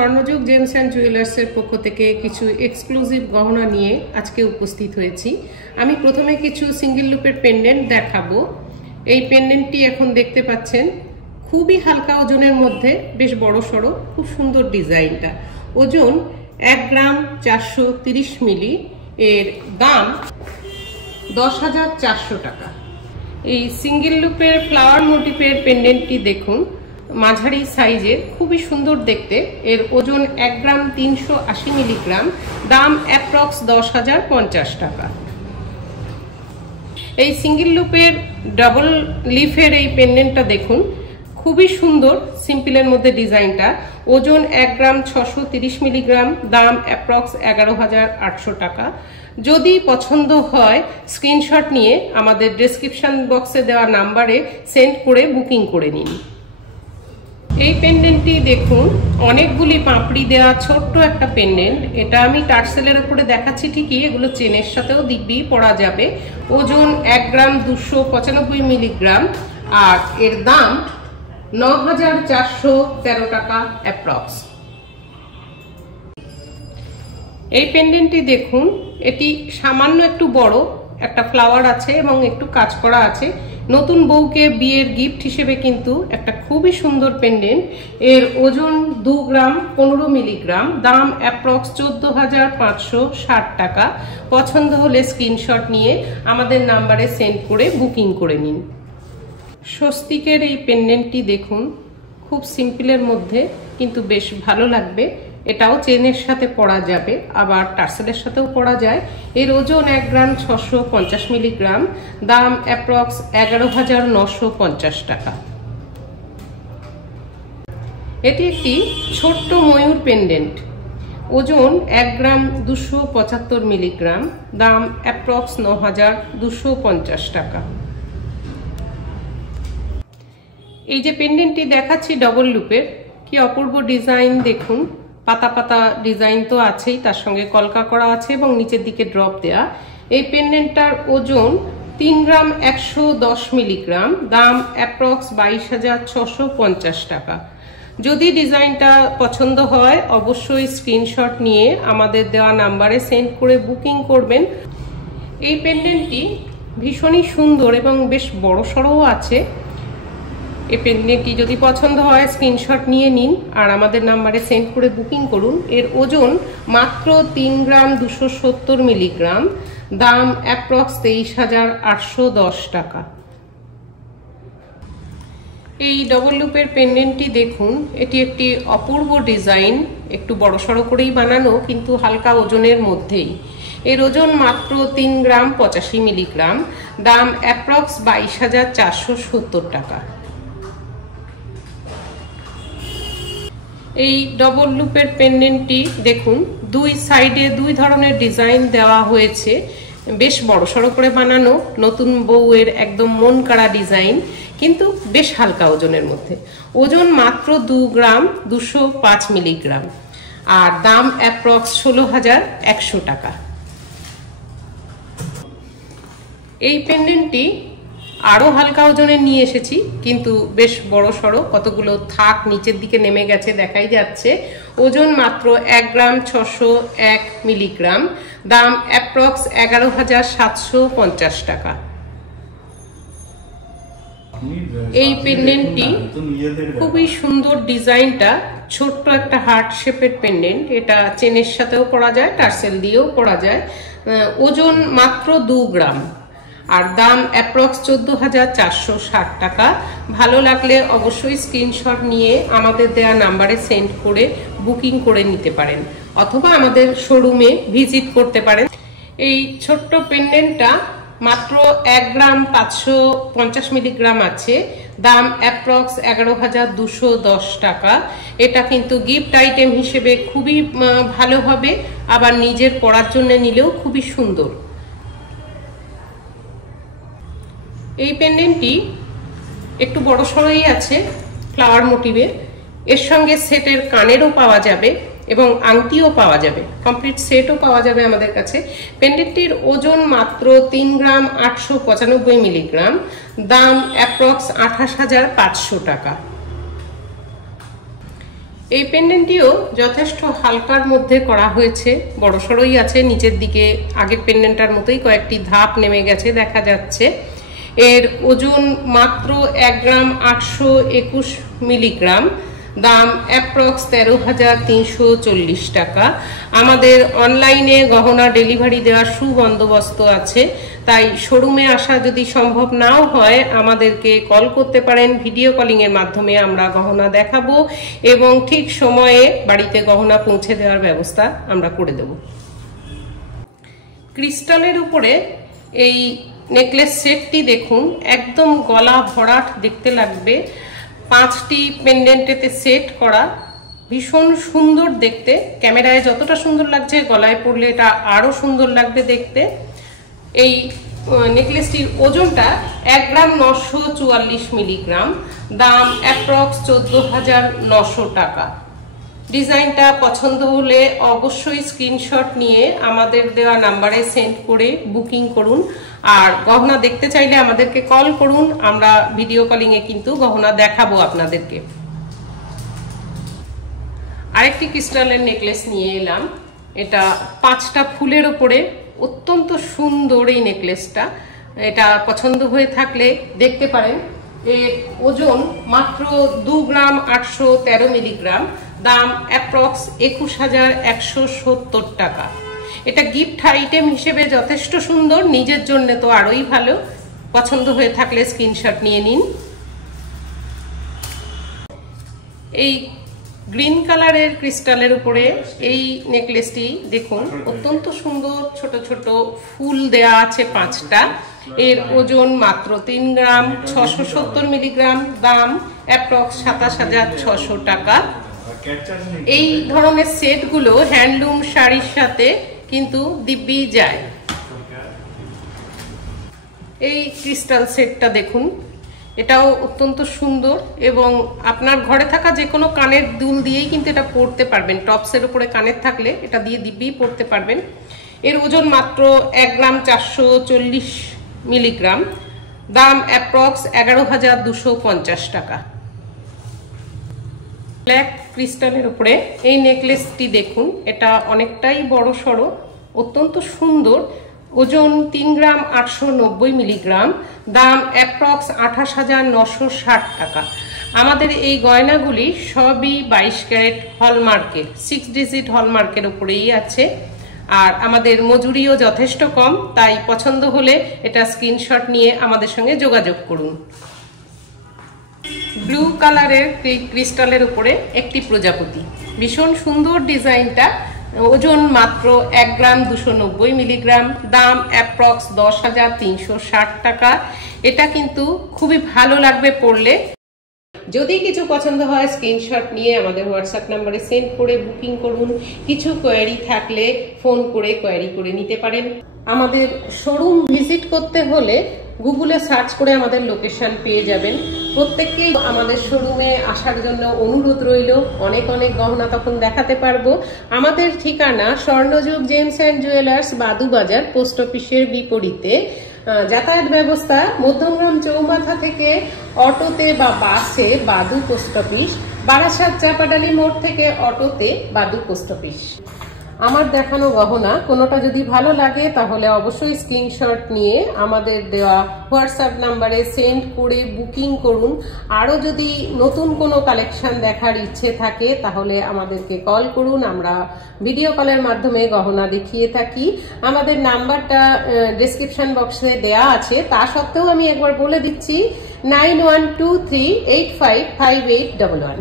স্বর্ণযুগ James and জুয়েলার্সের পক্ষ থেকে কিছু এক্সক্লুসিভ গহনা নিয়ে আজকে উপস্থিত হয়েছি। আমি প্রথমে কিছু সিঙ্গেল লুপের পেন্ডেন্ট দেখাবো। এই পেন্ডেন্টটি এখন দেখতে পাচ্ছেন, খুবই হালকা ওজনের মধ্যে, বেশ বড় সড়ো, খুব সুন্দর ডিজাইনটা। ওজন 1 গ্রাম 430 মিলি, এর দাম 10,400 টাকা। এই সিঙ্গেল লুপের ফ্লাওয়ার মোটিফের পেন্ডেন্টটি দেখুন, মাঝারি সাইজের, খুবই সুন্দর দেখতে। এর ওজন 1 গ্রাম 380 মিলিগ্রাম, দাম অ্যাপ্রক্স 10,050 টাকা। এই সিঙ্গেল লুপের ডাবল লিফের এই পেন্ডেন্টটা দেখুন, খুবই সুন্দর, সিম্পলের মধ্যে ডিজাইনটা। ওজন 1 গ্রাম 630 মিলিগ্রাম, দাম অ্যাপ্রক্স 11,800 টাকা। যদি পছন্দ হয় স্ক্রিনশট নিয়ে আমাদের ডেসক্রিপশন বক্সে দেওয়া নাম্বারে সেন্ড করে বুকিং করে নিন। এই পেন্ডেন্টটি দেখুন, অনেকগুলি পাপড়ি দেওয়া ছোট্ট একটা পেন্ডেন্ট। এটা আমি টার্সেলের উপরে দেখাচ্ছি ঠিকই, এগুলো চেনের সাথেও দিব্যি পরা যাবে। ওজন 1 গ্রাম 295 মিলিগ্রাম, আর এর দাম 9,413 টাকা অ্যাপ্রক্স। এই পেন্ডেন্টটি দেখুন, এটি সামান্য একটু বড়, একটা ফ্লাওয়ার আছে এবং একটু কাজ করা আছে। নতুন বউকে বিয়ের গিফট হিসেবে কিন্তু একটা খুবই সুন্দর পেন্ডেন্ট। এর ওজন 2 গ্রাম 15 মিলিগ্রাম, দাম অ্যাপ্রক্স 14,560 টাকা। পছন্দ হলে স্ক্রিনশট নিয়ে আমাদের নাম্বারে সেন্ড করে বুকিং করে নিন। স্বস্তিকের এই পেন্ডেন্টটি দেখুন, খুব সিম্পলের মধ্যে, কিন্তু বেশ ভালো লাগবে। এটাও চেনের সাথে পরা যাবে, আবার টার্সেলের সাথেও পরা যায়। এর ওজন 1 গ্রাম 650 মিলিগ্রাম, দাম অ্যাপ্রক্স 11,950 টাকা। এটি একটি ছোট্ট ময়ূর পেন্ডেন্ট, ওজন 1 গ্রাম 275 মিলিগ্রাম, দাম অ্যাপ্রক্স 9,250 টাকা। এই যে পেন্ডেন্টটি দেখাচ্ছি ডবল লুপের, কি অপূর্ব ডিজাইন দেখুন। পাতা পাতা ডিজাইন তো আছেই, তার সঙ্গে কলকা করা আছে এবং নিচের দিকে ড্রপ দেয়া। এই পেন্ডেন্টটার ওজন 3 গ্রাম 110 মিলিগ্রাম, দাম অ্যাপ্রক্স 22,650 টাকা। যদি ডিজাইনটা পছন্দ হয় অবশ্যই স্ক্রিনশট নিয়ে আমাদের দেওয়া নাম্বারে সেন্ড করে বুকিং করবেন। এই পেন্ডেন্টটি ভীষণই সুন্দর এবং বেশ বড় সড়ও আছে। এই পেন্ডেন্টটি যদি পছন্দ হয় স্ক্রিনশট নিয়ে নিন আর আমাদের নাম্বারে সেন্ড করে বুকিং করুন। এর ওজন মাত্র 3 গ্রাম 270 মিলিগ্রাম, দাম অ্যাপ্রক্স 23,810 টাকা। এই ডবল লুপের পেন্ডেন্টটি দেখুন, এটি একটি অপূর্ব ডিজাইন, একটু বড়সড় করেই বানানো, কিন্তু হালকা ওজনের মধ্যেই। এর ওজন মাত্র 3 গ্রাম 85 মিলিগ্রাম, দাম অ্যাপ্রক্স 22,470 টাকা। এই ডবল লুপের পেন্ডেন্টটি দেখুন, দুই সাইডে 2 ধরনের ডিজাইন দেওয়া হয়েছে, বেশ বড়সড় করে বানানো, নতুন বউয়ের একদম মন কাড়া ডিজাইন, কিন্তু বেশ হালকা ওজনের মধ্যে। ওজন মাত্র 2 গ্রাম 205 মিলিগ্রাম, আর দাম অ্যাপ্রক্স 16,100 টাকা। এই পেন্ডেন্টটি আরো হালকা ওজনের নিয়ে এসেছি, কিন্তু বেশ বড় সড়ো, কতগুলো থাক নিচের দিকে নেমে গেছে দেখাই যাচ্ছে। ওজন মাত্র 1 গ্রাম 601 মিলিগ্রাম, দাম অ্যাপ্রক্স 11,750 টাকা। এই পেন্ডেন্টটি খুবই সুন্দর ডিজাইনটা, ছোট্ট একটা হার্ট শেপের পেন্ডেন্ট। এটা চেনের সাথেও পরা যায়, টার্সেল দিয়েও পরা যায়। ওজন মাত্র 2 গ্রাম, আর দাম অ্যাপ্রক্স 14,460 টাকা। ভালো লাগলে অবশ্যই স্ক্রিনশট নিয়ে আমাদের দেওয়া নাম্বারে সেন্ড করে বুকিং করে নিতে পারেন, অথবা আমাদের শোরুমে ভিজিট করতে পারেন। এই ছোট্ট পেন্ডেন্টটা মাত্র 1 গ্রাম 550 মিলিগ্রাম আছে, দাম অ্যাপ্রক্স 11,210 টাকা। এটা কিন্তু গিফট আইটেম হিসেবে খুবই ভালো হবে, আবার নিজের পরার জন্য নিলেও খুবই সুন্দর। এই পেন্ডেন্টটি একটু বড় সড়ই আছে, ফ্লাওয়ার মোটিভের। এর সঙ্গে সেটের কানেরও পাওয়া যাবে এবং আংটিও পাওয়া যাবে, কমপ্লিট সেটও পাওয়া যাবে আমাদের কাছে। পেন্ডেন্টটির ওজন মাত্র 3 গ্রাম 895 মিলিগ্রাম, দাম অ্যাপ্রক্স 28,500 টাকা। এই পেন্ডেন্টটিও যথেষ্ট হালকার মধ্যে করা হয়েছে, বড়সড়ই আছে, নিচের দিকে আগের পেন্ডেন্টটার মতোই কয়েকটি ধাপ নেমে গেছে দেখা যাচ্ছে। এর ওজন মাত্র 1 গ্রাম 821 মিলিগ্রাম, দাম অ্যাপ্রক্স 13,340 টাকা। আমাদের অনলাইনে গহনা ডেলিভারি দেওয়ার সুবন্দোবস্ত আছে, তাই শোরুমে আসা যদি সম্ভব নাও হয় আমাদেরকে কল করতে পারেন। ভিডিও কলিং এর মাধ্যমে আমরা গহনা দেখাবো এবং ঠিক সময়ে বাড়িতে গহনা পৌঁছে দেওয়ার ব্যবস্থা আমরা করে দেব। ক্রিস্টালের উপরে এই নেকলেস সেটটি দেখুন, একদম গলা ভরাট দেখতে লাগবে। 5টি পেন্ডেন্টেতে সেট করা, ভীষণ সুন্দর দেখতে। ক্যামেরায় যতটা সুন্দর লাগছে গলায় পরলে এটা আরো সুন্দর লাগবে দেখতে। এই নেকলেসটির ওজনটা 1 গ্রাম 944 মিলিগ্রাম, দাম অ্যাপ্রক্স 14,900 টাকা। ডিজাইনটা পছন্দ হলে অবশ্যই স্ক্রিনশট নিয়ে আমাদের দেওয়া নাম্বারে সেন্ড করে বুকিং করুন। আর গহনা দেখতে চাইলে আমাদেরকে কল করুন, আমরা ভিডিও কলিং এ কিন্তু গহনা দেখাবো আপনাদেরকে। আরেকটি ক্রিস্টালের নেকলেস নিয়ে এলাম, এটা 5টা ফুলের উপরে, অত্যন্ত সুন্দর এই নেকলেসটা। এটা পছন্দ হয়ে থাকলে দেখতে পারেন। এর ওজন মাত্র 2 গ্রাম 813 মিলিগ্রাম, দাম অ্যাপ্রক্স 21,170 টাকা। এটা গিফট আইটেম হিসেবে যথেষ্ট সুন্দর, নিজের জন্য তো আরোই ভালো। পছন্দ হয়ে থাকলে স্ক্রিনশট নিয়ে নিন। এই গ্রিন কালারের ক্রিস্টালের উপরে এই নেকলেসটি দেখুন, অত্যন্ত সুন্দর, ছোট ছোট ফুল দেয়া আছে 5টা। এর ওজন মাত্র 3 গ্রাম 670 মিলিগ্রাম, দাম অ্যাপ্রক্স 27,600 টাকা। এই ধরনের সেটগুলো হ্যান্ডলুম শাড়ির সাথে কিন্তু দিব্যি যায়। এই ক্রিস্টাল সেটটা দেখুন, এটাও অত্যন্ত সুন্দর এবং আপনার ঘরে থাকা যে কোনো কানের দুল দিয়েই কিন্তু এটা পরতে পারবেন। টপসের উপরে কানের থাকলে এটা দিয়ে দিব্যি পরতে পারবেন। এর ওজন মাত্র 1 গ্রাম 440 মিলিগ্রাম, দাম অ্যাপ্রক্স 11,250 টাকা। ব্ল্যাক ক্রিস্টালের উপরে এই নেকলেসটি দেখুন, এটা অনেকটাই বড় সড়ো, অত্যন্ত সুন্দর। ওজন 3 গ্রাম 890 মিলিগ্রাম, দাম অ্যাপ্রক্স 28,960 টাকা। আমাদের এই গয়নাগুলি সবই 22 ক্যারেট হলমার্কের, 6 ডিজিট হলমার্কের উপরেই আছে। আর আমাদের মজুরিও যথেষ্ট কম, তাই পছন্দ হলে এটা স্ক্রিনশট নিয়ে আমাদের সঙ্গে যোগাযোগ করুন। ব্লু কালারের ক্রিস্টালের উপরে একটি প্রজাপতি, ভীষণ সুন্দর ডিজাইনটা। ওজন মাত্র 1 গ্রাম 290 মিলিগ্রাম, দাম অ্যাপ্রক্স 10,360 টাকা। এটা কিন্তু খুবই ভালো লাগবে পরলে। যদি কিছু পছন্দ হয় স্ক্রিনশট নিয়ে আমাদের হোয়াটসঅ্যাপ নাম্বারে সেন্ড করে বুকিং করুন। কিছু কোয়েরি থাকলে ফোন করে কোয়েরি করে নিতে পারেন। আমাদের শোরুম ভিজিট করতে হলে গুগলে সার্চ করে আমাদের লোকেশন পেয়ে যাবেন। প্রত্যেককেই আমাদের শোরুমে আসার জন্য অনুরোধ রইল। অনেক অনেক গহনা তখন দেখাতে পারবো। আমাদের ঠিকানা স্বর্ণযুগ James and jewellers, Badubazar, post অফিসের বিপরীতে। যাতায়াত ব্যবস্থা মধ্যমগ্রাম চৌমাথা থেকে অটোতে বা বাসে বাদু পোস্ট অফিস, বারাসাত চাপাডালি মোড় থেকে অটোতে বাদু পোস্ট অফিস। আমার দেখানো গহনা কোনোটা যদি ভালো লাগে তাহলে অবশ্যই স্ক্রিনশট নিয়ে আমাদের দেওয়া হোয়াটসঅ্যাপ নাম্বারে সেন্ড করে বুকিং করুন। আরও যদি নতুন কোনো কালেকশন দেখার ইচ্ছে থাকে তাহলে আমাদেরকে কল করুন, আমরা ভিডিও কলের মাধ্যমে গহনা দেখিয়ে থাকি। আমাদের নাম্বারটা ডেসক্রিপশন বক্সে দেয়া আছে, তা সত্ত্বেও আমি একবার বলে দিচ্ছি 9123855811।